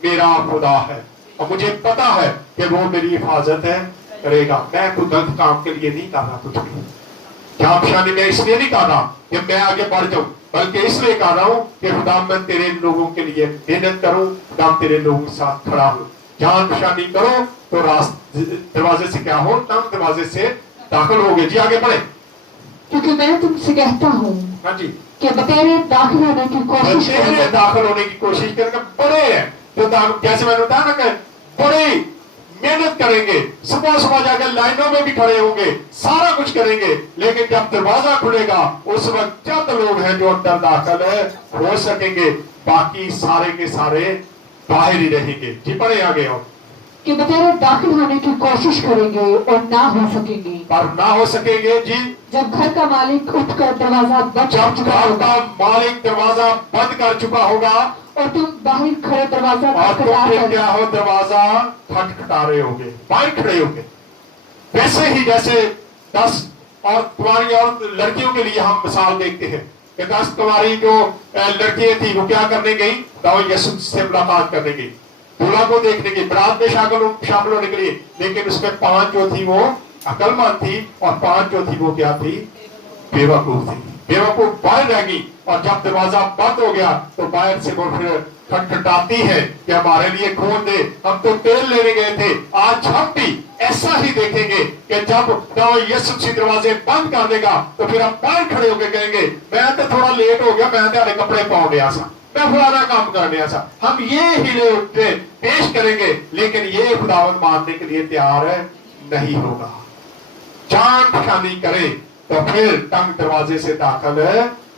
میرا خدا ہے اور مجھے پتا ہے کہ وہ میری حفاظت کرے گا. میں کوئی غلط کام کے لیے نہیں کر رہا کچھ بھی. جام شانی میں اس لیے نہیں کر رہا کہ میں آگے بڑھ جاؤں, بلکہ اس لیے کر رہا ہوں کہ خدا میں تیرے لوگوں کے لیے محنت کروں, خدا تیرے لوگوں کے ساتھ کھڑا ہوں. جان شانی کرو تو دروازے سے کیا ہو, تنگ دروازے سے داخل ہو گئے. جی آگے بڑھیں. کیونکہ میں تم سے کہتا ہوں ہاں جی, کہ بطیرے داخل ہونے کی کوشش بچے کرو. داخل ہونے کی کوشش کریں گے, بڑے ہیں تو جیسے میں نے بتایا نا کہ بڑی محنت کریں گے, صبح صبح جا کے لائنوں میں بھی کھڑے ہوں گے, سارا کچھ کریں گے, لیکن جب دروازہ کھلے گا اس وقت چند لوگ ہیں جو اندر داخل ہو سکیں گے, باقی سارے کے سارے باہر ہی رہیں گے. جی پڑھیں آگے. اور کہ بطیرے داخل ہونے کی کوشش کریں گے اور نہ ہو سکیں گے. پر نہ ہو سکیں گے. جی, جب گھر کا مالک اٹھ کر دروازہ بند کر جب چکا گھر ہوگا کا مالک دروازہ بند کر چکا ہوگا اور تم باہر کھڑے دروازہ اور تم کھٹکھٹا پھر کر کیا ہو, دروازہ کھٹکھٹا رہے ہوگے, باہر کھڑے ہوگے. ویسے ہی جیسے 10 اور تمہاری اور لڑکیوں کے لیے ہم مثال دیکھتے ہیں کہ 10 تمہاری جو لڑکیاں تھیں وہ کیا کرنے گئی, خداوند یسوع سے ملاقات کرنے گئی, دولہا کو دیکھنے گئی, برات میں شامل ہونے کے لیے. لیکن اس میں 5 جو تھی وہ عقل مند تھی اور 5 جو تھی وہ کیا تھی, بیوقوف تھی. بیوقوف باہر رہ گئی, اور جب دروازہ بند ہو گیا تو باہر سے وہ پھر کھٹکھٹاتی ہے کہ ہمارے لیے کھول دے, ہم تو تیل لینے گئے تھے. آج ہم بھی ایسا ہی دیکھیں گے کہ جب یسوع سے دروازے بند کر دے گا تو پھر ہم باہر کھڑے ہو کے کہیں گے میں تو تھوڑا لیٹ ہو گیا, میں تو کپڑے پاؤ گیا سا, میں فلانا کام کر گیا سا. ہم یہ ہلے اٹھتے پیش کریں گے, لیکن یہ خداوند ماننے کے لیے تیار نہیں ہوگا. جان پہچانی کرے تو پھر تنگ دروازے سے داخل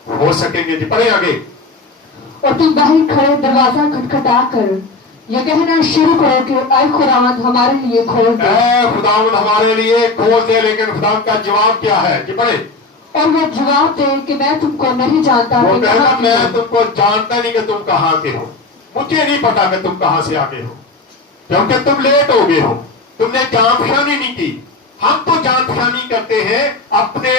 ہو سکیں گے. جی پڑھیں آگے. اور تم باہر کھڑے دروازہ کھٹکھٹا کر یہ کہنا شروع کرو کہ اے خداوند ہمارے لیے کھول دے. اے خداوند ہمارے لیے کھول دے. لیکن خداوند کا جواب کیا ہے؟ جی پڑھیں. اور وہ جواب دے کہ میں تم کو نہیں جانتا وہ کہ کہے گا کہاں میں کی ہو. تم کو جانتا نہیں کہ تم کہاں کے ہو, مجھے نہیں پتا کہ تم کہاں سے آگے ہو, کیونکہ تم لیٹ ہو گئے ہو, تم نے جان پہچانی نہیں کی. ہم تو جان پہچانی کرتے ہیں اپنے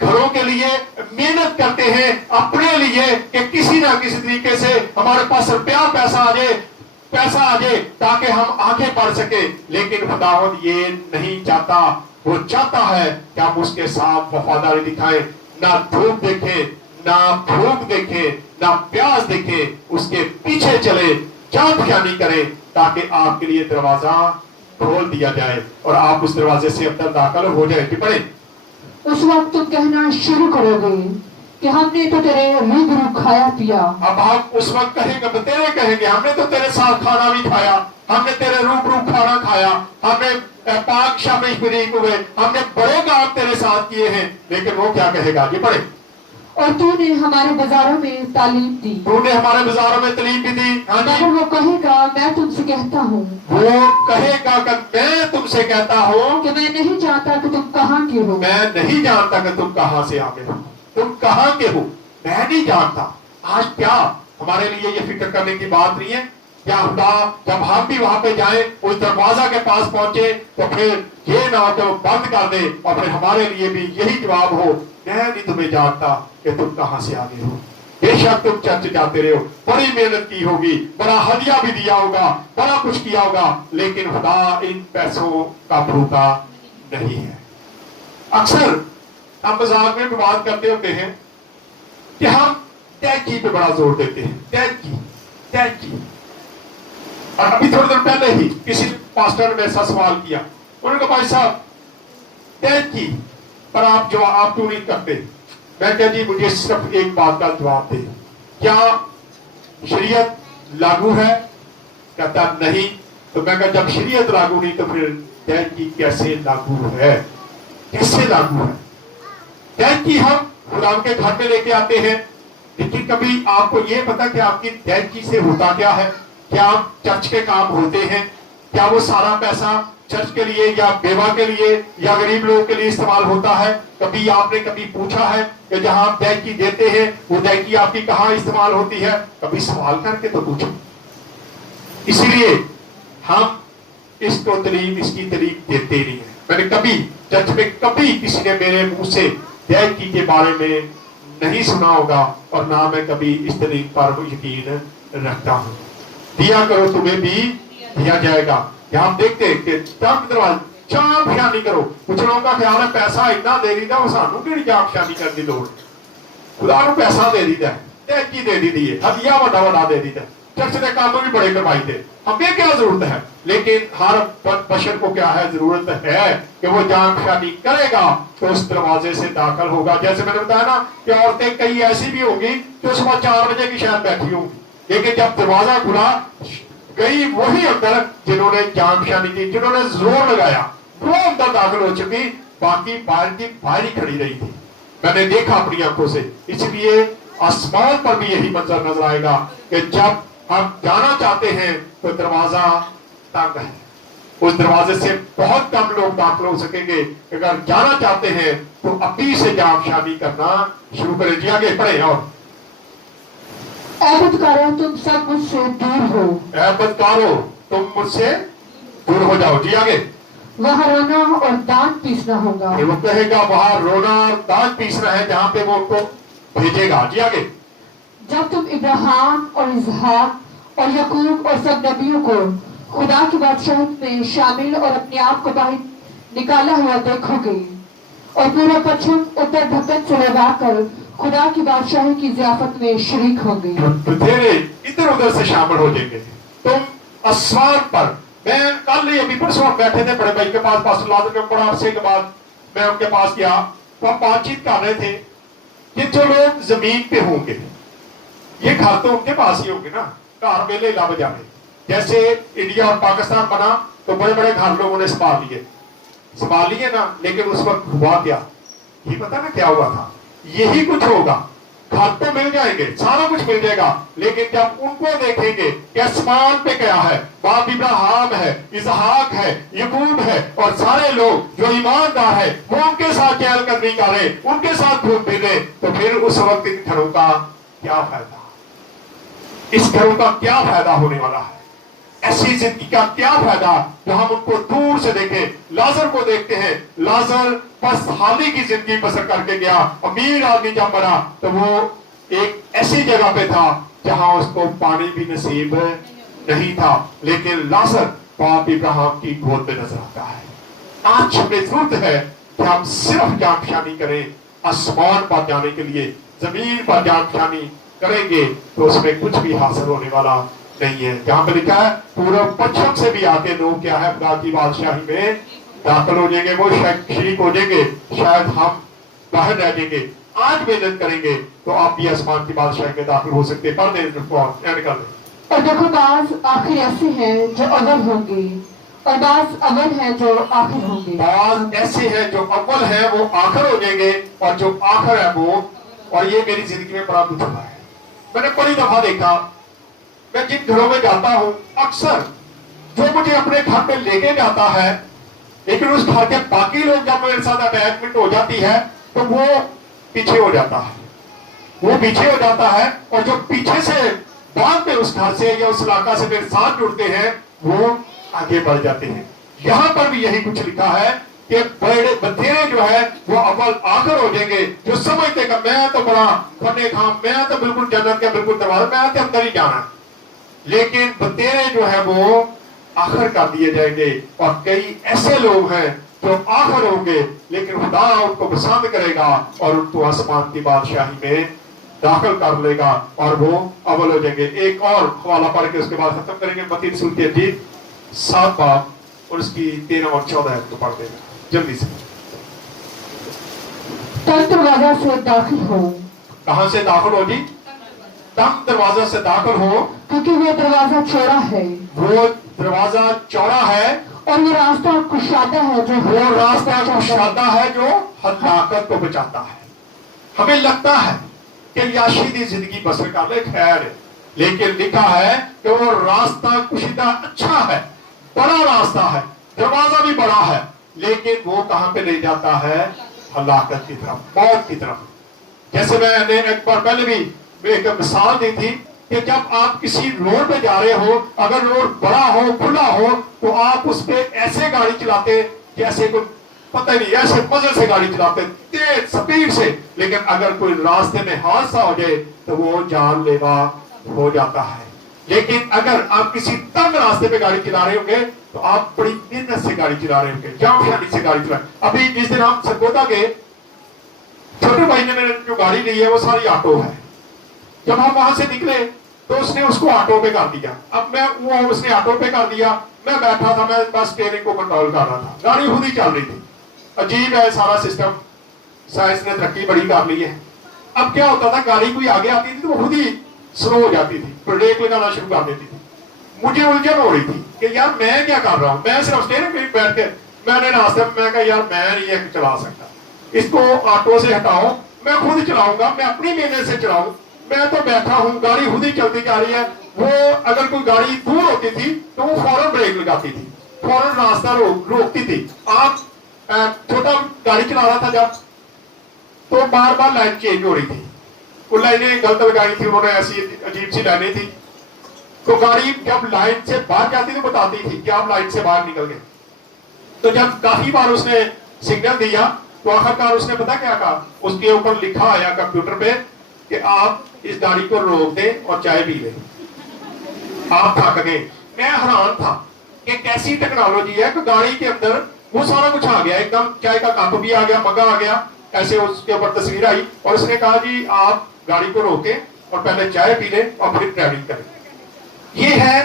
گھروں کے لیے, محنت کرتے ہیں اپنے لیے کہ کسی نہ کسی طریقے سے ہمارے پاس روپیہ پیسہ آ جائے تاکہ ہم آگے بڑھ سکے. لیکن خداوند یہ نہیں چاہتا, وہ چاہتا ہے کہ ہم اس کے ساتھ وفاداری دکھائیں, نہ دھوپ دیکھیں, نہ بھوک دیکھیں, نہ پیاس دیکھیں, اس کے پیچھے چلے, جان پہچانی کریں تاکہ آپ کے لیے دروازہ کھول دیا جائے اور آپ اس دروازے سے اندر داخل ہو جائے. کہ پڑھیں. اس وقت تم کہنا شروع کرو گے کہ ہم نے تو تیرے روبرو کھایا پیا. اب آپ اس وقت کہیں گے, تیرے کہیں گے ہم نے تو تیرے ساتھ کھانا بھی کھایا, ہم نے تیرے روبرو کھانا کھایا, ہم نے پاک شامل شریک ہوئے, ہم نے بڑے کام تیرے ساتھ کیے ہیں. لیکن وہ کیا کہے گا؟ یہ پڑھیں. اور تو نے ہمارے بازاروں میں تعلیم دی. تو نے ہمارے بازاروں میں تعلیم بھی دی. ہاں جی. مگر وہ کہے گا میں تم سے کہتا ہوں, وہ کہے گا کہ میں تم سے کہتا ہوں کہ میں نہیں جانتا کہ تم کہاں کے ہو. میں نہیں جانتا کہ تم کہاں سے آگے ہو, تم کہاں کے ہو, میں نہیں جانتا. آج کیا ہمارے لیے یہ فکر کرنے کی بات نہیں ہے کیا خدا جب ہم بھی وہاں پہ جائیں اس دروازہ کے پاس پہنچے تو پھر یہ نہ ہو کہ وہ بند کر دے اور پھر ہمارے لیے بھی یہی جواب ہو میں نہیں تمہیں جانتا کہ تم کہاں سے آگے ہو. بے شک تم چرچ جاتے رہے ہو, بڑی محنت کی ہوگی, بڑا ہدیہ بھی دیا ہوگا, بڑا کچھ کیا ہوگا, لیکن خدا ان پیسوں کا بھوکا نہیں ہے. اکثر ہم مذاق میں بھی بات کرتے ہوتے ہیں کہ ہم تحقیق پہ بڑا زور دیتے ہیں, تحقیق. اور ابھی تھوڑی دیر پہلے ہی کسی پاسٹر نے ایسا سوال کیا, انہوں نے کہا بھائی صاحب تحقیق پر آپ کیوں نہیں کرتے؟ میں کہا جی مجھے صرف ایک بات کا جواب دے, کیا شریعت لاگو ہے؟ کہتا نہیں. تو میں کہا جب شریعت لاگو نہیں تو پھر تحقیق کیسے لاگو ہے؟ کیسے لاگو ہے؟ تحقیق ہم خدا کے گھر میں لے کے آتے ہیں, لیکن کبھی آپ کو یہ پتا کہ آپ کی تحقیق سے ہوتا کیا ہے؟ کیا چرچ کے کام ہوتے ہیں؟ کیا وہ سارا پیسہ چرچ کے لیے یا بیوہ کے لیے یا غریب لوگوں کے لیے استعمال ہوتا ہے؟ کبھی آپ نے کبھی پوچھا ہے کہ جہاں آپ دہکی دیتے ہیں وہ دہکی آپ کی کہاں استعمال ہوتی ہے؟ کبھی سوال کر کے تو پوچھو. اسی لیے ہم اس کو اس کی تعلیم دیتے نہیں ہیں. میں نے کبھی چرچ میں کبھی کسی نے میرے منہ سے دہکی کے بارے میں نہیں سنا ہوگا, اور نہ میں کبھی اس تعلیم پر یقین رکھتا ہوں. دیا کرو تمہیں بھی دیا جائے گا. یہاں ہم دیکھتے ہیں کہ تنگ دروازے چاپ شانی کرو. کچھ لوگوں کا خیال ہے پیسہ اتنا دے دیتا وہ سانو کیڑی چاپ شانی کرنے کی لوڑ. خدا کو پیسہ دے دیتا ہے, تیجی دے دی ہے, ہدیہ بڑا بڑا دے دیتا ہے, چرچ کے کام بھی بڑے کروائی تھے. ہمیں کیا ضرورت ہے؟ لیکن ہر بشر کو کیا ہے ضرورت ہے کہ وہ جان شانی کرے گا تو اس دروازے سے داخل ہوگا. جیسے میں نے بتایا نا کہ عورتیں کئی ایسی بھی ہوں گی جو صبح 4 بجے کی شاید بیٹھی ہوں گی, لیکن جب دروازہ کھلا گئی وہی اندر جنہوں نے جان شانی کی, جنہوں نے زور لگایا وہ اندر داخل ہو چکی, باقی باہر کی باہر ہی کھڑی رہی تھی. میں نے دیکھا اپنی آنکھوں سے. اس لیے آسمان پر بھی یہی منظر نظر آئے گا کہ جب ہم جانا چاہتے ہیں تو دروازہ تنگ ہے, اس دروازے سے بہت کم لوگ داخل ہو سکیں گے. اگر جانا چاہتے ہیں تو ابھی سے جام شانی کرنا شروع کریں. جی آگے پڑھیں. اور اے بدکارو تم سب مجھ سے دور ہو, اے بدکارو تم مجھ سے دور ہو جاؤ. جی آگے. وہاں رونا اور دانت پیسنا ہوگا. وہ کہے گا وہاں رونا اور دانت پیسنا ہے جہاں پہ وہ ان کو بھیجے گا. جی آگے. جب تم ابراہیم اور اسحاق اور یعقوب اور سب نبیوں کو خدا کی بادشاہت میں شامل اور اپنے آپ کو باہر نکالا ہوا دیکھو گے اور پورا پچھم اتر دھکن سے لگا کر خدا کی بادشاہی کی ضیافت میں شریک ہوں گے. بتھیرے ادھر ادھر سے شامل ہو جائیں گے. تم آسمان پر, میں کل ہی ابھی پرسوں بیٹھے تھے بڑے بھائی کے پاس, پاسٹر لادر کے بڑا عرصے کے بعد میں ان کے پاس گیا تو ہم بات چیت کر رہے تھے کہ جو لوگ زمین پہ ہوں گے یہ گھر تو ان کے پاس ہی ہوں گے نا, گھر میلے علاوہ جانے. جیسے انڈیا اور پاکستان بنا تو بڑے بڑے گھر لوگوں نے سنبھال لیے نا, لیکن اس وقت ہوا کیا یہ پتا نا کیا ہوا تھا. یہی کچھ ہوگا, گھر تو مل جائیں گے, سارا کچھ مل جائے گا, لیکن جب ان کو دیکھیں گے کہ آسمان پہ کیا ہے, باپ ابراہیم ہے, اسحاق ہے, یعقوب ہے اور سارے لوگ جو ایماندار ہے وہ ان کے ساتھ چہل قدمی کرے, ان کے ساتھ گھوم پھرے, تو پھر اس وقت ان گھروں کا کیا فائدہ, اس گھروں کا کیا فائدہ ہونے والا ہے, ایسی زندگی کا کیا فائدہ جو ہم ان کو دور سے دیکھیں. لازر کو دیکھتے ہیں, لازر بس حالی کی زندگی بسر کر کے گیا. امیر آدمی جب بنا تو وہ ایک ایسی جگہ پہ تھا جہاں اس کو پانی بھی نصیب نہیں تھا, لیکن لازر باپ ابراہیم کی گود میں نظر آتا ہے. آج ہمیں ضرورت ہے کہ ہم صرف جان شانی کریں آسمان پر جانے کے لیے. زمین پر جان شانی کریں گے تو اس میں کچھ بھی حاصل ہونے والا نہیں ہے. جہاں پہ لکھا ہے پورب پچھم سے بھی آتے لوگ کیا ہے خدا کی بادشاہی میں داخل ہو جائیں گے, وہ شریک ہو جائیں گے. شاید ہم باہر رہ جائیں گے, آج محنت کریں گے تو آپ بھی آسمان کی بادشاہی میں داخل ہو سکتے. پڑھ دیں اینڈ کر دیں. اور دیکھو بعض آخر ایسے ہیں جو اول ہوں گے اور بعض اول ہیں جو آخر ہوں گے. بعض ایسے ہیں جو اول ہیں وہ آخر ہو جائیں گے, اور جو آخر ہے وہ, اور یہ میری زندگی میں بڑا دکھ ہے. میں نے بڑی دفعہ دیکھا, میں جن گھروں میں جاتا ہوں اکثر جو مجھے اپنے گھر پہ لے کے جاتا ہے, لیکن اس گھر کے باقی لوگ جب میرے ساتھ اٹیچمنٹ ہو جاتی ہے تو وہ پیچھے ہو جاتا ہے, وہ پیچھے ہو جاتا ہے, اور جو پیچھے سے بعد میں اس گھر سے یا اس علاقہ سے میرے ساتھ جڑتے ہیں وہ آگے بڑھ جاتے ہیں. یہاں پر بھی یہی کچھ لکھا ہے کہ بڑے بتھیرے جو ہے وہ اول آخر ہو جائیں گے, جو سمجھتے کہ میں تو بڑا فنے خام, میں تو بالکل جنت کے بالکل دروازے, میں تو اندر ہی جانا ہے, لیکن بتیرے جو ہے وہ آخر کر دیے جائیں گے. اور کئی ایسے لوگ ہیں جو آخر ہوں گے لیکن خدا ان کو پسند کرے گا اور ان کو آسمان کی بادشاہی میں داخل کر لے گا اور وہ اول ہو جائیں گے. ایک اور حوالہ پڑھ کے اس کے بعد ختم کریں گے. متی رسول کی انجیل 7 باب اور اس کی 13 اور 14 کو پڑھ دیں گے جلدی سے. تنگ دروازہ سے داخل ہو. کہاں سے داخل ہو جی؟ تنگ دروازہ سے داخل ہو, کیونکہ وہ دروازہ چوڑا ہے, وہ دروازہ چوڑا ہے, اور وہ راستہ کشادہ ہے جو وہ راستہ کشادہ ہے جو ہلاکت کو بچاتا ہے. ہمیں لگتا ہے کہ یاشیدی زندگی بسر کر لے, خیر ہے, لیکن لکھا ہے کہ وہ راستہ کشیدہ اچھا ہے, بڑا راستہ ہے, دروازہ بھی بڑا ہے, لیکن وہ کہاں پہ لے جاتا ہے؟ ہلاکت کی طرف, موت کی طرف. جیسے میں نے ایک بار پہلے بھی ایک مثال دی تھی کہ جب آپ کسی روڈ پہ جا رہے ہو, اگر روڈ بڑا ہو, کھلا ہو, تو آپ اس پہ ایسے گاڑی چلاتے جیسے کوئی پتہ نہیں, ایسے مزے سے گاڑی چلاتے تیز سپیڈ سے, لیکن اگر کوئی راستے میں حادثہ ہو جائے تو وہ جان لیوا ہو جاتا ہے. لیکن اگر آپ کسی تنگ راستے پہ گاڑی چلا رہے ہوں گے تو آپ بڑی محنت سے گاڑی چلا رہے ہوں گے, جام شانی سے گاڑی چلا. ابھی جس دن ہم سرگودا گئے, چھوٹے بھائی نے جو گاڑی لی ہے وہ ساری آٹو ہے. جب ہم وہاں سے نکلے تو اس نے اس کو آٹو پہ کر دیا. اب اس نے آٹو پہ کر دیا, میں بیٹھا تھا, میں بس اسٹیئرنگ کو کنٹرول کر رہا تھا, گاڑی خود ہی چل رہی تھی. عجیب ہے سارا سسٹم, سائنس نے ترقی بڑی کر لی ہے. اب کیا ہوتا تھا, گاڑی کوئی آگے آتی تھی تو وہ خود ہی سلو ہو جاتی تھی, بریک لگانا شروع کر دیتی تھی. مجھے الجھن ہو رہی تھی کہ یار میں کیا کر رہا ہوں, میں صرف اسٹیئرنگ پہ بیٹھ کے میں نے راستے میں کہا یار میں نہیں چلا سکتا, اس کو آٹو سے ہٹاؤ, میں خود چلاؤں گا, میں اپنی محنت سے چلاؤں. میں تو بیٹھا ہوں, گاڑی خود ہی چلتی جا رہی ہے. وہ اگر کوئی گاڑی دور ہوتی تھی تو وہ فوراً بریک لگاتی تھی, فوراً راستہ روکتی تھی. آپ چھوٹا گاڑی چلا رہا تھا جب, تو بار بار لائن چینج ہو رہی تھی. وہ لائنیں غلط لگائی تھی انہوں نے, ایسی عجیب سی لائنیں تھی. تو گاڑی جب لائن سے باہر جاتی تو بتاتی تھی کہ آپ لائن سے باہر نکل گئے. تو جب کافی بار اس نے سگنل دیا تو آخرکار اس نے پتا کیا کہا, اس کے اوپر لکھا آیا کمپیوٹر پہ کہ آپ اس گاڑی کو روک دیں اور چائے پی لیں, آپ تھک گئے. میں حیران تھا کہ کیسی ٹیکنالوجی ہے کہ گاڑی کے اندر وہ سارا کچھ آ گیا, ایک دم چائے کا کپ بھی آ گیا, مگا آ گیا, ایسے اس کے اوپر تصویر آئی اور اس نے کہا جی آپ گاڑی کو روکیں اور پہلے چائے پی لیں اور پھر ڈرائیونگ کریں. یہ ہے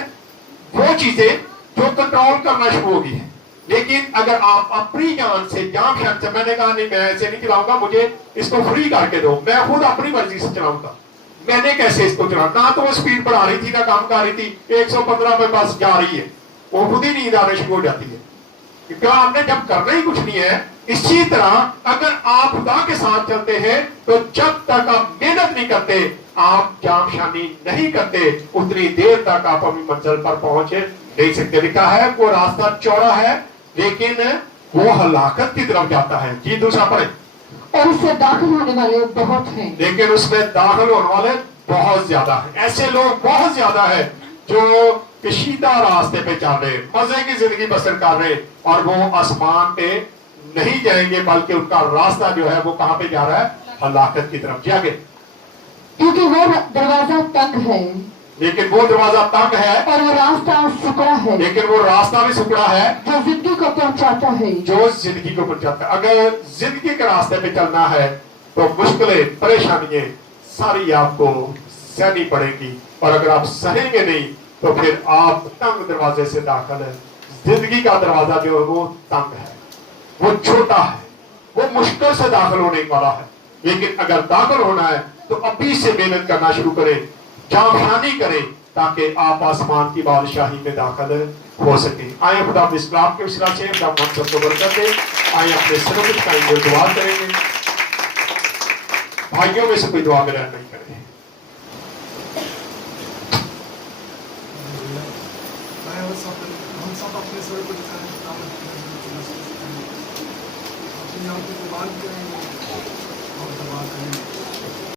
وہ چیزیں جو کنٹرول کرنا شروع ہوگی ہیں. لیکن اگر آپ اپنی جان سے, جان شان سے, میں نے کہا نہیں میں ایسے نہیں چلاؤں گا, مجھے اس کو فری کر کے دو, میں خود اپنی مرضی سے چلاؤں گا. میں نے کیسے اس کو چلاؤں, نہ تو وہ سپیڈ بڑھا رہی تھی نہ کم کر رہی تھی, 115 پہ بس جا رہی ہے, وہ خود ہی نیند آنے شروع ہو جاتی ہے. کیونکہ آپ نے جب کرنا ہی کچھ نہیں ہے. اسی طرح اگر آپ خدا کے ساتھ چلتے ہیں تو جب تک آپ محنت نہیں کرتے, آپ جام شانی نہیں کرتے, اتنی دیر تک آپ اپنی منزل پر پہنچ نہیں سکتے. لکھا ہے وہ راستہ چوڑا ہے لیکن وہ ہلاکت کی طرف جاتا ہے. جی دوسرا پڑھیں. اور اس سے داخل ہونے والے بہت ہیں, لیکن اس میں داخل ہونے والے بہت زیادہ ہیں. ایسے لوگ بہت زیادہ ہیں جو کشیدہ راستے پہ چل رہے, مزے کی زندگی بسر کر رہے, اور وہ آسمان پہ نہیں جائیں گے بلکہ ان کا راستہ جو ہے وہ کہاں پہ جا رہا ہے, ہلاکت کی طرف. جا کے کیونکہ وہ دروازہ تنگ ہے, لیکن وہ دروازہ تنگ ہے, اور وہ راستہ سکڑا ہے, لیکن وہ راستہ بھی سکڑا ہے جو زندگی کو پہنچاتا ہے, جو زندگی کو پہنچاتا ہے. اگر زندگی کے راستے پہ چلنا ہے تو مشکلیں, پریشانیاں ساری آپ کو سہنی پڑے گی, اور اگر آپ سہیں گے نہیں تو پھر آپ تنگ دروازے سے داخل ہیں. زندگی کا دروازہ جو ہے وہ تنگ ہے, وہ چھوٹا ہے, وہ مشکل سے داخل ہونے والا ہے. لیکن اگر داخل ہونا ہے تو ابھی سے محنت کرنا شروع کریں, جاوشانی کریں, تاکہ آپ آسمان کی بادشاہی میں داخل ہو سکیں. آئیں خدا اپنے اسلام کے وسیلہ سے ہم سب کو برکت دیں. آئیں اپنے سروں کا دعا کریں گے. بھائیوں میں سے کوئی دعا بغیر نہیں کرے. ہم سب اپنے سر کو دکھائیں, اپنی آنکھوں کو بند کریں اور دعا کریں.